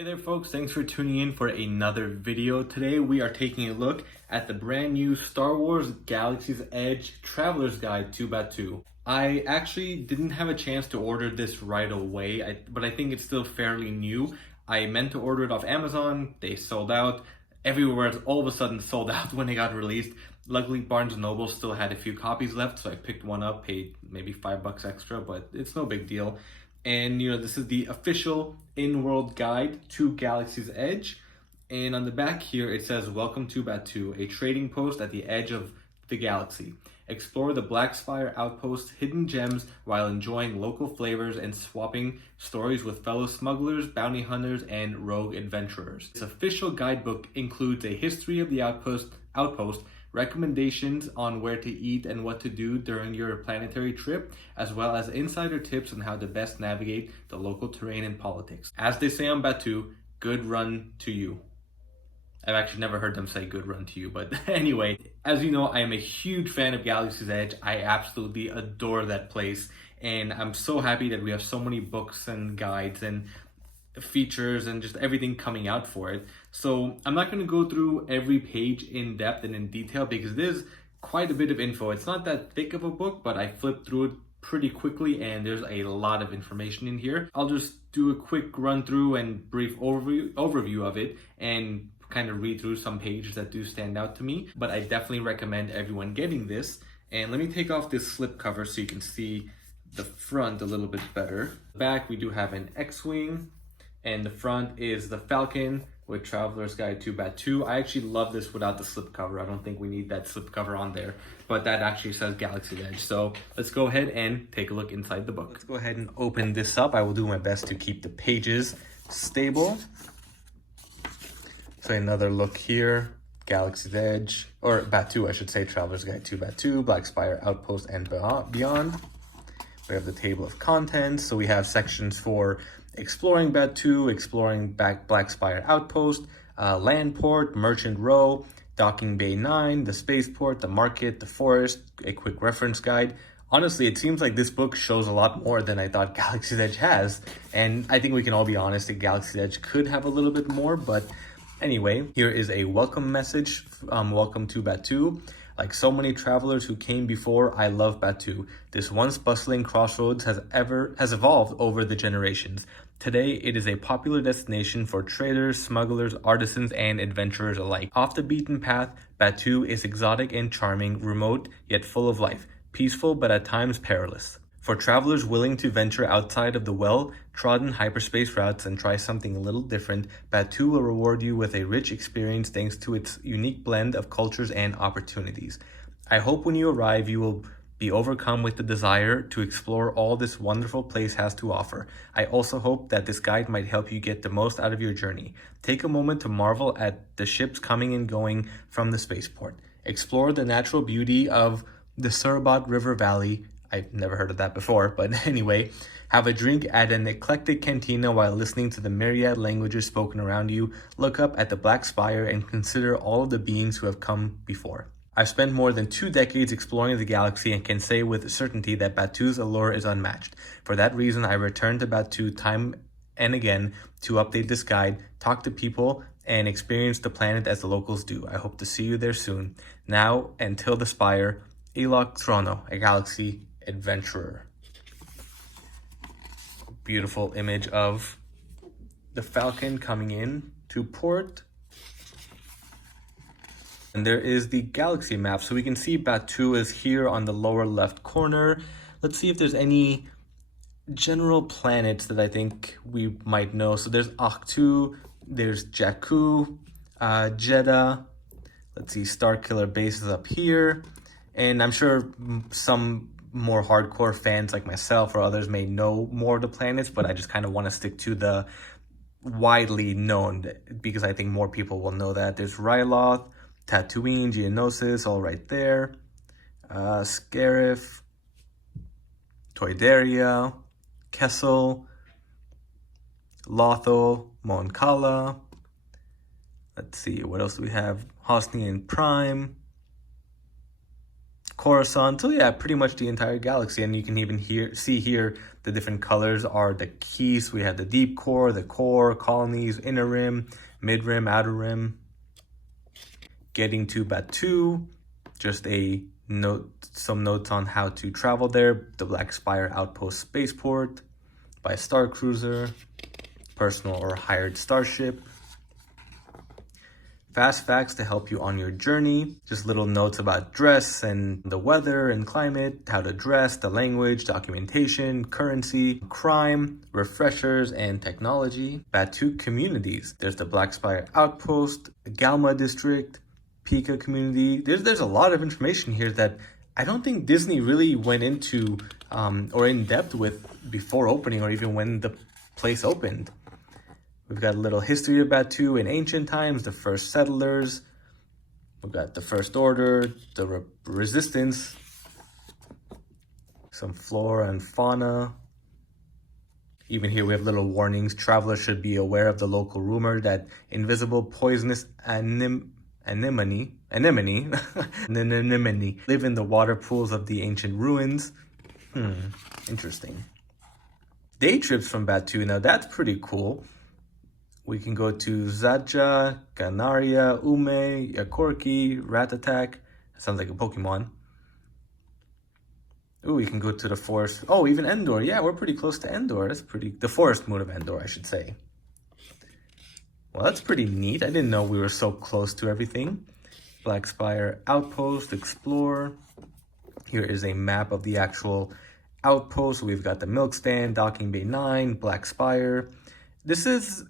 Hey there folks, thanks for tuning in for another video. Today we are taking a look at the brand new Star Wars Galaxy's Edge Traveler's Guide to Batuu. I actually didn't have a chance to order this right away, but I think it's still fairly new. I meant to order it off Amazon, they sold out. Everywhere it's all of a sudden sold out when it got released. Luckily Barnes & Noble still had a few copies left, so I picked one up, paid maybe $5 extra, but it's no big deal. And this is the official in-world guide to Galaxy's Edge. And on the back here, it says, "Welcome to Batuu, a trading post at the edge of the galaxy. Explore the Blackspire Outpost's hidden gems while enjoying local flavors and swapping stories with fellow smugglers, bounty hunters, and rogue adventurers." This official guidebook includes a history of the outpost, recommendations on where to eat and what to do during your planetary trip, as well as insider tips on how to best navigate the local terrain and politics. As they say on Batuu, good run to you. I've actually never heard them say good run to you, but anyway, as you know, I am a huge fan of Galaxy's Edge. I absolutely adore that place, and I'm so happy that we have so many books and guides and features and just everything coming out for it. So I'm not going to go through every page in depth and in detail because there's quite a bit of info. It's not that thick of a book, but I flipped through it pretty quickly and there's a lot of information in here. I'll just do a quick run through and brief overview of it and kind of read through some pages that do stand out to me, but I definitely recommend everyone getting this. And let me take off this slip cover so you can see the front a little bit better. Back we do have an X-Wing, and the front is the Falcon with Traveler's Guide to Batuu. I actually love this without the slipcover. I don't think we need that slipcover on there, but that actually says Galaxy's Edge. So let's go ahead and take a look inside the book. Let's go ahead and open this up. I will do my best to keep the pages stable. So another look here, Galaxy's Edge, or Batuu, I should say, Traveler's Guide to Batuu, Blackspire Outpost and beyond. We have the table of contents. So we have sections for exploring Batuu, exploring Blackspire Outpost, Landport, Merchant Row, Docking Bay 9, the Spaceport, the Market, the Forest, a quick reference guide. Honestly, it seems like this book shows a lot more than I thought Galaxy's Edge has. And I think we can all be honest that Galaxy's Edge could have a little bit more, but anyway, here is a welcome message. Welcome to Batuu. Like so many travelers who came before, I love Batuu. This once bustling crossroads has evolved over the generations. Today, it is a popular destination for traders, smugglers, artisans, and adventurers alike. Off the beaten path, Batuu is exotic and charming, remote yet full of life, peaceful but at times perilous. For travelers willing to venture outside of the well-trodden hyperspace routes and try something a little different, Batuu will reward you with a rich experience thanks to its unique blend of cultures and opportunities. I hope when you arrive, you will be overcome with the desire to explore all this wonderful place has to offer. I also hope that this guide might help you get the most out of your journey. Take a moment to marvel at the ships coming and going from the spaceport. Explore the natural beauty of the Surabad River Valley. I've never heard of that before, but anyway, have a drink at an eclectic cantina while listening to the myriad languages spoken around you. Look up at the Black Spire and consider all of the beings who have come before. I've spent more than 2 decades exploring the galaxy and can say with certainty that Batuu's allure is unmatched. For that reason, I return to Batuu time and again to update this guide, talk to people, and experience the planet as the locals do. I hope to see you there soon. Now, until the Spire, Elok Trono, a galaxy adventurer. Beautiful image of the Falcon coming in to port. And there is the galaxy map. So we can see Batuu is here on the lower left corner. Let's see if there's any general planets that I think we might know. So there's Ahch-To, there's Jakku, Jeddah. Let's see, Starkiller Base is up here. And I'm sure some more hardcore fans like myself or others may know more of the planets, but I just kind of want to stick to the widely known because I think more people will know that. There's Ryloth, Tatooine, Geonosis, all right there. Scarif, Toydaria, Kessel, Lothal, Mon Cala. Let's see, what else do we have? Hosnian Prime, Coruscant. So yeah, pretty much the entire galaxy. And you can even see here the different colors are the keys. We have the deep core, the core, colonies, inner rim, mid rim, outer rim. Getting to Batuu, just some notes on how to travel there. The Black Spire Outpost Spaceport by Star Cruiser, personal or hired starship. Fast facts to help you on your journey. Just little notes about dress and the weather and climate, how to dress, the language, documentation, currency, crime, refreshers, and technology. Batuu communities. There's the Black Spire Outpost, the Galma District, Pika community. There's a lot of information here that I don't think Disney really went into or in depth with before opening or even when the place opened. We've got a little history of Batuu in ancient times, the first settlers. We've got the First Order, the Resistance, some flora and fauna. Even here we have little warnings. Travelers should be aware of the local rumor that invisible poisonous anemone live in the water pools of the ancient ruins. Interesting. Day trips from Batuu. Now that's pretty cool. We can go to Zaja, Ganaria, Ume, Yakorki, Ratatak. Sounds like a Pokemon. Ooh, we can go to the forest. Oh, even Endor. Yeah, we're pretty close to Endor. That's pretty... The forest moon of Endor, I should say. Well, that's pretty neat. I didn't know we were so close to everything. Black Spire Outpost, Explore. Here is a map of the actual outpost. We've got the milk stand, Docking Bay 9, Black Spire. This is...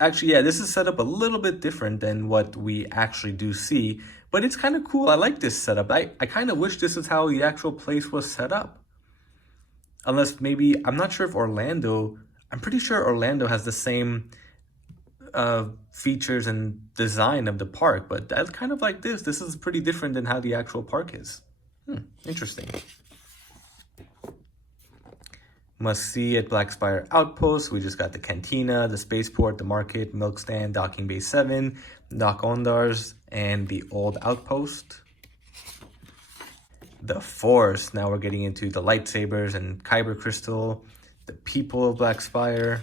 Actually, yeah, this is set up a little bit different than what we actually do see, but it's kind of cool. I like this setup. I kind of wish this is how the actual place was set up. Unless maybe, I'm not sure if Orlando, I'm pretty sure Orlando has the same features and design of the park, but that's kind of like this. This is pretty different than how the actual park is. Interesting. Must see at Black Spire Outpost. We just got the cantina, the spaceport, the market, milk stand, Docking Bay 7, Dock Ondars, and the old outpost. The Force. Now we're getting into the lightsabers and Kyber Crystal, the people of Black Spire.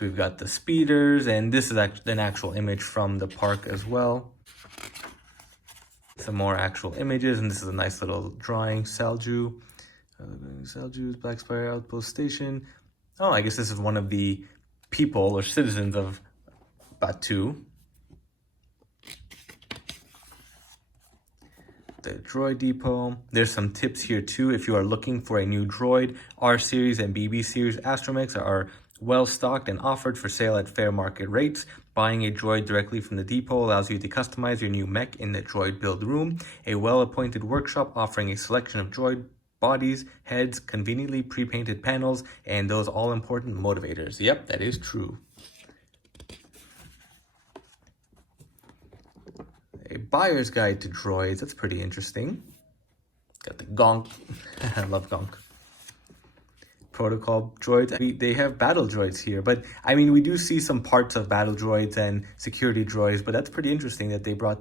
We've got the speeders, and this is an actual image from the park as well. Some more actual images, and this is a nice little drawing. Selju's Black Spire Outpost Station. Oh, I guess this is one of the people or citizens of Batuu. The droid depot. There's some tips here too. If you are looking for a new droid, R series and BB series astromechs are well stocked and offered for sale at fair market rates. Buying a droid directly from the depot allows you to customize your new mech in the droid build room, a well-appointed workshop offering a selection of droid bodies, heads, conveniently pre-painted panels, and those all-important motivators. Yep, that is true. A buyer's guide to droids. That's pretty interesting. Got the Gonk. I love Gonk. Protocol droids. They have battle droids here, but I mean, we do see some parts of battle droids and security droids, but that's pretty interesting that they brought,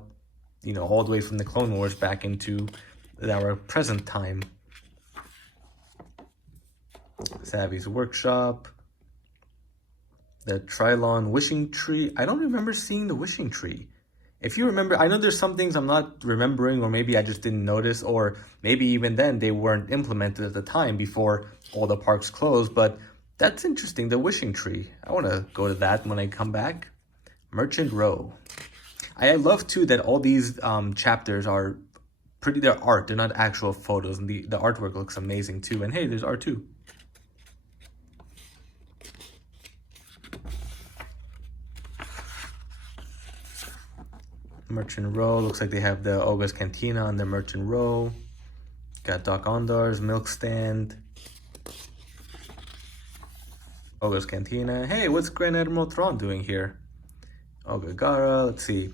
you know, all the way from the Clone Wars back into our present time. Savvy's workshop. The Trilon wishing tree. I don't remember seeing the wishing tree. If you remember, I know there's some things I'm not remembering, or maybe I just didn't notice, or maybe even then they weren't implemented at the time before all the parks closed, but that's interesting, the wishing tree. I want to go to that when I come back. Merchant Row. I love too that all these chapters are pretty, they're art, they're not actual photos, and the artwork looks amazing too. And hey, there's art too. Merchant Row, looks like they have the Oga's Cantina on the Merchant Row. Got Dock Ondar's milk stand. Oga's Cantina. Hey, what's Grand Admiral Thrawn doing here? Oga Gara, let's see.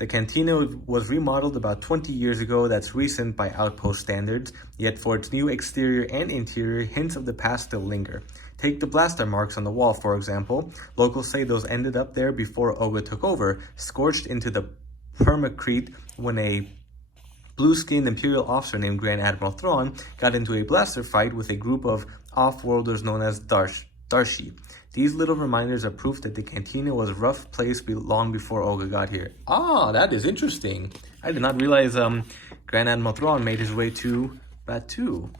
The cantina was remodeled about 20 years ago. That's recent by outpost standards, yet for its new exterior and interior, hints of the past still linger. Take the blaster marks on the wall, for example. Locals say those ended up there before Oga took over, scorched into the permacrete when a blue-skinned Imperial officer named Grand Admiral Thrawn got into a blaster fight with a group of off-worlders known as Darshi. These little reminders are proof that the cantina was a rough place long before Oga got here. Ah, that is interesting. I did not realize Grand Admiral Thrawn made his way to Batuu.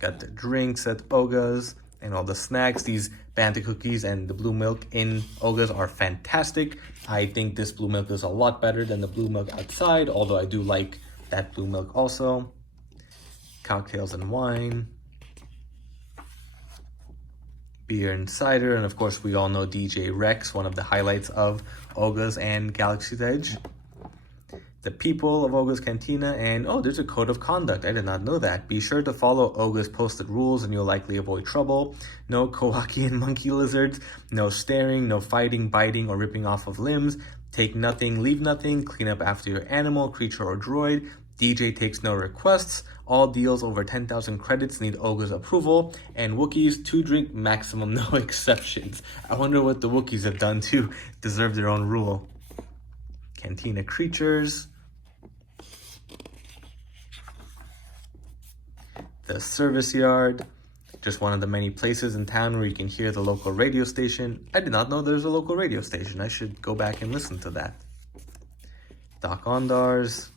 Got the drinks at Oga's and all the snacks. These banta cookies and the blue milk in Oga's are fantastic. I think this blue milk is a lot better than the blue milk outside, although I do like that blue milk also. Cocktails and wine. Beer and cider, and of course we all know DJ Rex, one of the highlights of Oga's and Galaxy's Edge. The people of Oga's Cantina, and oh, there's a code of conduct. I did not know that. Be sure to follow Oga's posted rules and you'll likely avoid trouble. No Kowakian monkey lizards, no staring, no fighting, biting, or ripping off of limbs. Take nothing, leave nothing, clean up after your animal, creature, or droid. DJ takes no requests. All deals over 10,000 credits need Oga's approval. And Wookiees, 2-drink maximum, no exceptions. I wonder what the Wookiees have done to deserve their own rule. Cantina creatures. The service yard. Just one of the many places in town where you can hear the local radio station. I did not know there's a local radio station. I should go back and listen to that. Doc Ondars.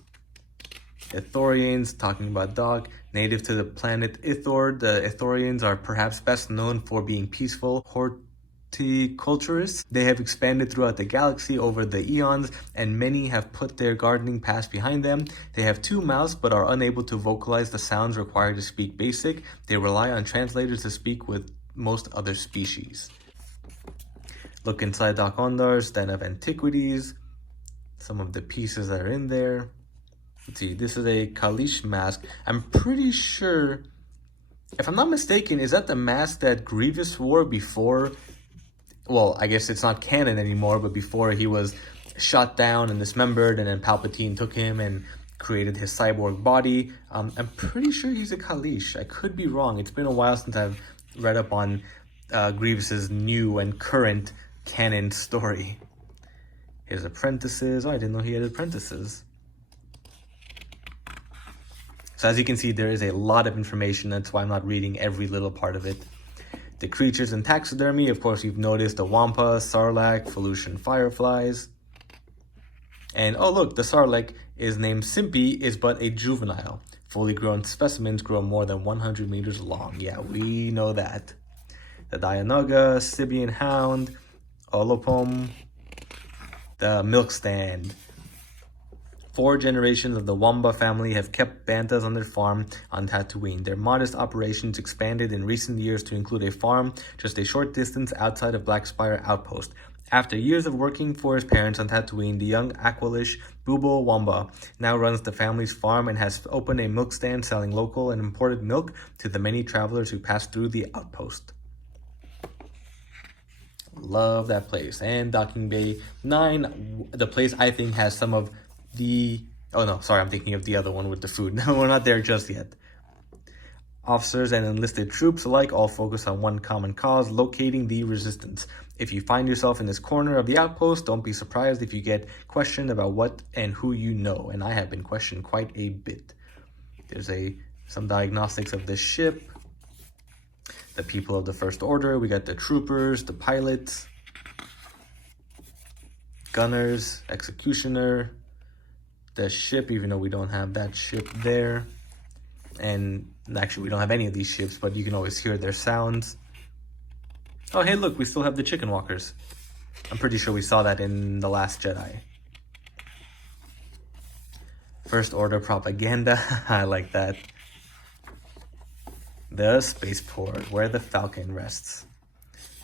Ithorians, talking about Doc, native to the planet Ithor. The Ithorians are perhaps best known for being peaceful horticulturists. They have expanded throughout the galaxy over the eons, and many have put their gardening past behind them. They have 2 mouths but are unable to vocalize the sounds required to speak basic. They rely on translators to speak with most other species. Look inside Doc Ondar's den of antiquities. Some of the pieces that are in there. Let's see, this is a Kalish mask. I'm pretty sure, if I'm not mistaken, is that the mask that Grievous wore before, well, I guess it's not canon anymore, but before he was shot down and dismembered, and then Palpatine took him and created his cyborg body. I'm pretty sure he's a Kalish. I could be wrong. It's been a while since I've read up on Grievous's new and current canon story. His apprentices. Oh, I didn't know he had apprentices. So as you can see, there is a lot of information. That's why I'm not reading every little part of it. The creatures in taxidermy, of course, you've noticed the Wampa, Sarlacc, Felucian fireflies. And oh look, the Sarlacc is named Simpy, is but a juvenile. Fully grown specimens grow more than 100 meters long. Yeah, we know that. The Dianoga, Sibian Hound, Olopom, the Milk Stand. 4 generations of the Wamba family have kept bantas on their farm on Tatooine. Their modest operations expanded in recent years to include a farm just a short distance outside of Black Spire Outpost. After years of working for his parents on Tatooine, the young Aqualish Bubo Wamba now runs the family's farm and has opened a milk stand selling local and imported milk to the many travelers who pass through the outpost. Love that place. And Docking Bay 9, the place I think has some of the... Oh no, sorry, I'm thinking of the other one with the food. No, we're not there just yet. Officers and enlisted troops alike all focus on one common cause, locating the resistance. If you find yourself in this corner of the outpost, don't be surprised if you get questioned about what and who you know. And I have been questioned quite a bit. There's some diagnostics of the ship. The people of the First Order. We got the troopers, the pilots, gunners, executioner, the ship, even though we don't have that ship there. And actually, we don't have any of these ships, but you can always hear their sounds. Oh, hey, look, we still have the chicken walkers. I'm pretty sure we saw that in The Last Jedi. First Order propaganda. I like that. The spaceport, where the Falcon rests.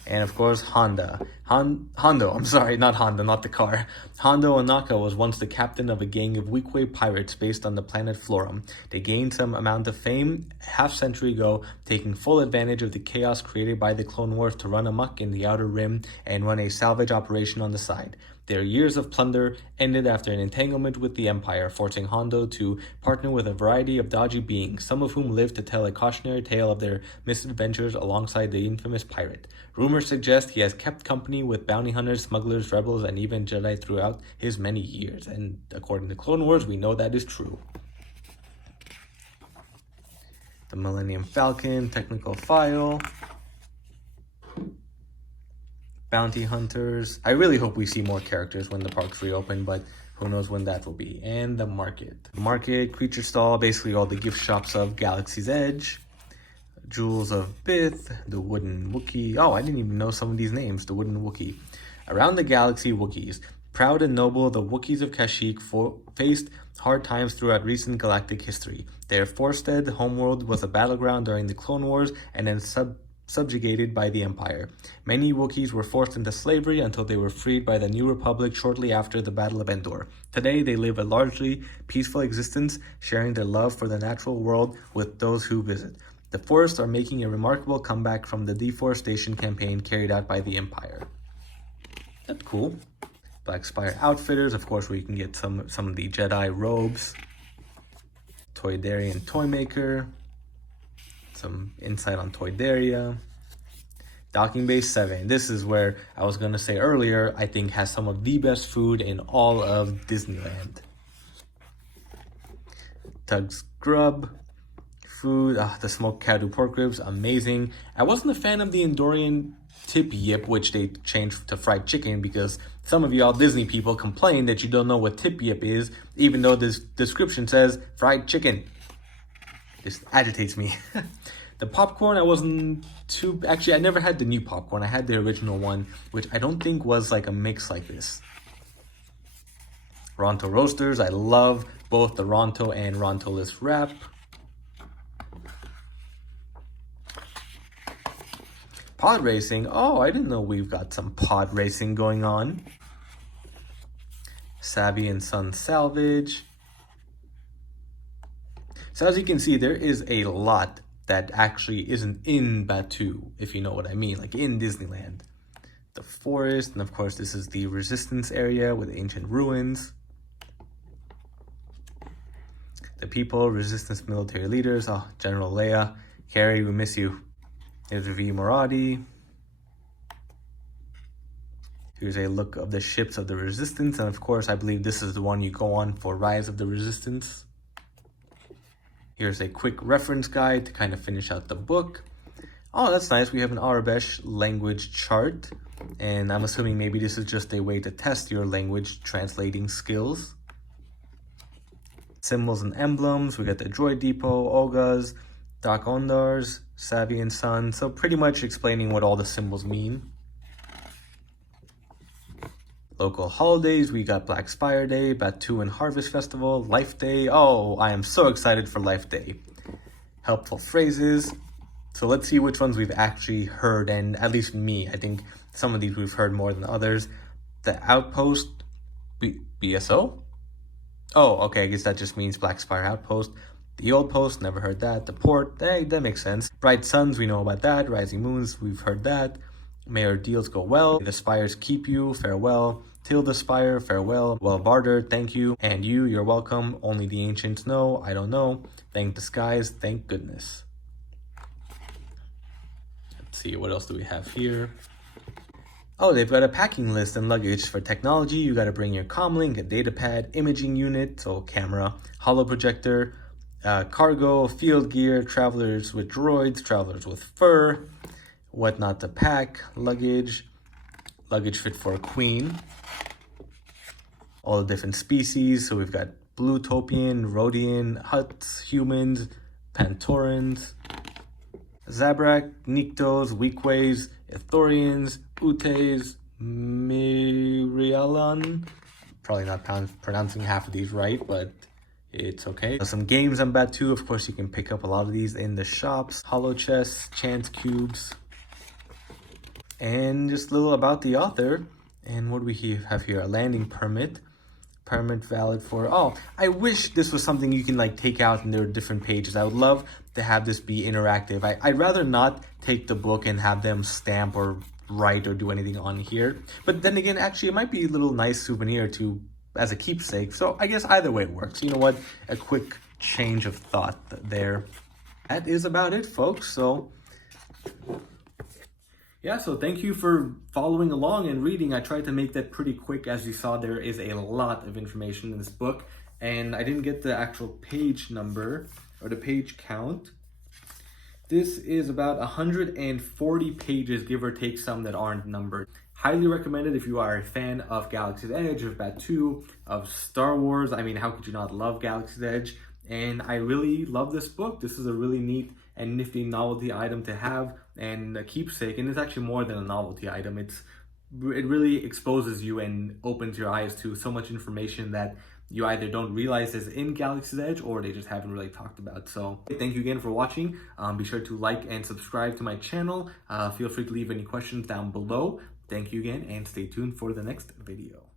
And of course, Honda, Hondo, I'm sorry, not Honda, not the car. Hondo Onaka was once the captain of a gang of weequay pirates based on the planet Florum. They gained some amount of fame half-century ago, taking full advantage of the chaos created by the Clone Wars to run amok in the Outer Rim and run a salvage operation on the side. Their years of plunder ended after an entanglement with the Empire, forcing Hondo to partner with a variety of dodgy beings, some of whom lived to tell a cautionary tale of their misadventures alongside the infamous pirate. Rumors suggest he has kept company with bounty hunters, smugglers, rebels, and even Jedi throughout his many years, and according to Clone Wars, we know that is true. The Millennium Falcon, technical file. Bounty hunters. I really hope we see more characters when the parks reopen, but who knows when that will be. And the market. Market, creature stall, basically all the gift shops of Galaxy's Edge. Jewels of Bith, the Wooden Wookiee. Oh, I didn't even know some of these names. The Wooden Wookiee. Around the galaxy, Wookiees. Proud and noble, the Wookiees of Kashyyyk faced hard times throughout recent galactic history. Their Forsted homeworld was a battleground during the Clone Wars and then subjugated by the Empire. Many Wookiees were forced into slavery until they were freed by the New Republic shortly after the Battle of Endor. Today, they live a largely peaceful existence, sharing their love for the natural world with those who visit. The forests are making a remarkable comeback from the deforestation campaign carried out by the Empire. That's cool. Black Spire Outfitters, of course, where you can get some of the Jedi robes. Toydarian Toymaker. Some insight on Toydaria. Docking Bay 7. This is where I was going to say earlier, I think has some of the best food in all of Disneyland. Tug's Grub. Food. The smoked Kadu pork ribs. Amazing. I wasn't a fan of the Endorian tip yip, which they changed to fried chicken because some of y'all Disney people complain that you don't know what tip yip is, even though this description says fried chicken. This agitates me. The popcorn, I wasn't too... Actually, I never had the new popcorn. I had the original one, which I don't think was like a mix like this. Ronto Roasters. I love both the Ronto and Ronto-less wrap. Pod racing. Oh, I didn't know we've got some pod racing going on. Savvy and Son Salvage. So as you can see, there is a lot that actually isn't in Batuu, if you know what I mean, like in Disneyland. The forest, and of course this is the Resistance area with ancient ruins. The people, Resistance military leaders. Oh, General Leia, Carrie, we miss you. Here's V. Moradi. Here's a look of the ships of the Resistance, and of course I believe this is the one you go on for Rise of the Resistance. Here's a quick reference guide to kind of finish out the book. Oh, that's nice. We have an Arabesh language chart, and I'm assuming maybe this is just a way to test your language translating skills. Symbols and emblems. We got the Droid Depot, Ogas, Doc Ondars, Savvy and Son. So pretty much explaining what all the symbols mean. Local holidays, we got Black Spire Day, Batuu and Harvest Festival, Life Day. Oh, I am so excited for Life Day. Helpful phrases. So let's see which ones we've actually heard, and at least me, I think some of these we've heard more than others. The Outpost, BSO? Oh, okay, I guess that just means Black Spire Outpost. The Old Post, never heard that. The Port, hey, that makes sense. Bright Suns, we know about that. Rising Moons, we've heard that. May our deals go well. The spires keep you, farewell. Till the spire, farewell. Well, Barter, thank you. And you, you're welcome. Only the ancients know, I don't know. Thank the skies, thank goodness. Let's see, what else do we have here? Oh, they've got a packing list and luggage. For technology, you gotta bring your comlink, a data pad, imaging unit, so camera, holo projector, cargo, field gear, travelers with droids, travelers with fur, what not to pack, luggage fit for a queen, all the different species. So we've got Bluetopian, Rhodian, Hutts, humans, Pantorans, Zabrak, Niktos, Weekways, Ithorians, Utes, Mirialan. Probably not pronouncing half of these right, but it's okay. Some games on Batuu. Of course, you can pick up a lot of these in the shops. Holo chests, chance cubes. And just a little about the author. And what do we have here? A landing permit. Permit valid for, oh, I wish this was something you can like take out and there are different pages. I would love to have this be interactive. I'd rather not take the book and have them stamp or write or do anything on here. But then again, actually, it might be a little nice souvenir to as a keepsake. So I guess either way works. You know what? A quick change of thought there. That is about it, folks. So yeah, so thank you for following along and reading. I tried to make that pretty quick. As you saw, there is a lot of information in this book, and I didn't get the actual page number or the page count. This is about 140 pages, give or take some that aren't numbered. Highly recommended if you are a fan of Galaxy's Edge, of Batuu, of Star Wars. I mean, how could you not love Galaxy's Edge? And I really love this book. This is a really neat and nifty novelty item to have and a keepsake. And it's actually more than a novelty item. It really exposes you and opens your eyes to so much information that you either don't realize is in Galaxy's Edge or they just haven't really talked about. So thank you again for watching. Be sure to like and subscribe to my channel. Feel free to leave any questions down below. Thank you again and stay tuned for the next video.